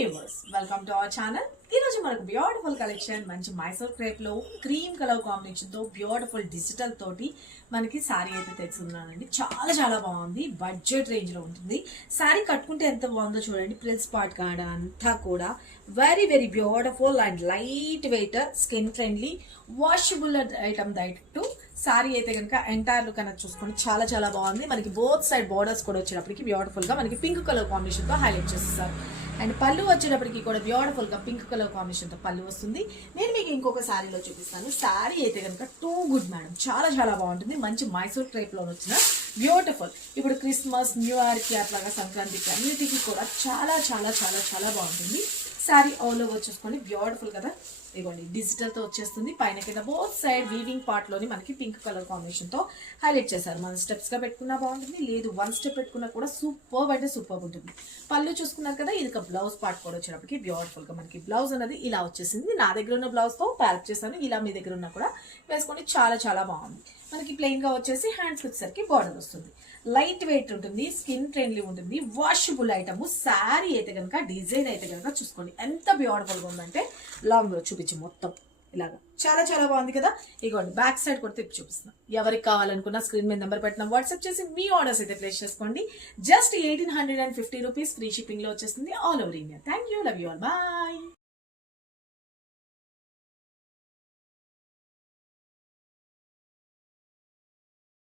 Viewers welcome to our channel. ఈరోజు మనకు beautiful collection మంచి మైసూర్ క్రేప్ లో క్రీమ్ కలర్ కాంబినేషన్ తో బ్యూటిఫుల్ డిజిటల్ తోటి మనకి శారీ అయితే తెచ్చుకున్నానండి. చాలా చాలా బాగుంది, బడ్జెట్ రేంజ్ లో ఉంటుంది. శారీ కట్టుకుంటే ఎంత బాగుందో చూడండి. ప్రిన్స్ పార్ట్ కాడ అంతా కూడా very very beautiful and light weight, skin friendly, washable item దయటు శారీ అయితే కనుక ఎంటైర్ లుక్ అనేది చూసుకొని చాలా చాలా బాగుంది. మనకి బోత్ సైడ్ బోర్డర్స్ కూడా వచ్చేటప్పటికి బ్యూటిఫుల్ గా మనకి పింక్ కలర్ కాంబినేషన్ తో హైలైట్ చేస్తారు. అండ్ పళ్ళు వచ్చేటప్పటికి కూడా బ్యూటిఫుల్ గా పింక్ కలర్ కాంబినేషన్ తో పళ్ళు వస్తుంది. నేను మీకు ఇంకొక శారీలో చూపిస్తాను. శారీ అయితే కనుక టూ గుడ్ మేడం, చాలా చాలా బాగుంటుంది. మంచి మైసూర్ క్రేప్ లో వచ్చిన బ్యూటిఫుల్. ఇప్పుడు క్రిస్మస్, న్యూ ఇయర్ కి అట్లాగా సంక్రాంతికి అన్నిటికీ కూడా చాలా చాలా చాలా చాలా బాగుంటుంది. శారీ ఆల్ ఓవర్ చూసుకొని బ్యూటిఫుల్ కదా, ఇదిగోండి డిజిటల్ తో వచ్చేస్తుంది. పైన కింద బోత్ సైడ్ వీవింగ్ పార్ట్ లోని మనకి పింక్ కలర్ కాంబినేషన్ తో హైలైట్ చేశారు. మనం స్టెప్స్ గా పెట్టుకున్నా బాగుంటుంది, లేదు వన్ స్టెప్ పెట్టుకున్నా కూడా సూపర్ అంటే సూపర్ ఉంటుంది. పళ్ళు చూసుకున్నారు కదా, ఇది బ్లౌజ్ పార్ట్ కూడా వచ్చేటప్పటికి బ్యూటిఫుల్ గా మనకి బ్లౌజ్ అనేది ఇలా వచ్చేసింది. నా దగ్గర ఉన్న బ్లౌజ్ తో ప్యారప్ చేశాను. ఇలా మీ దగ్గర ఉన్నా కూడా వేసుకొని చాలా చాలా బాగుంది. మనకి ప్లెయిన్ గా వచ్చేసి హ్యాండ్స్ వచ్చేసరికి బార్డర్ వస్తుంది. లైట్ వెయిట్ ఉంటుంది, స్కిన్ ఫ్రెండ్లీ ఉంటుంది, వాషబుల్ ఐటమ్. శారీ అయితే కనుక డిజైన్ అయితే కనుక చూసుకోండి ఎంత బ్యూటిఫుల్ గా ఉందంటే. లాంగ్ లో చూపించి మొత్తం ఇలాగా చాలా చాలా బాగుంది కదా. ఇగోండి బ్యాక్ సైడ్ కూడా తిప్పి చూపిస్తున్నాం. ఎవరికి కావాలనుకున్నా స్క్రీన్ మీద నెంబర్ పెట్టినా వాట్సాప్ చేసి మీ ఆర్డర్స్ అయితే ప్లేస్ చేసుకోండి. జస్ట్ 1850 రూపీస్ ఫ్రీ షిప్పింగ్ లో వచ్చేస్తుంది all over India. Thank you, love you all, bye.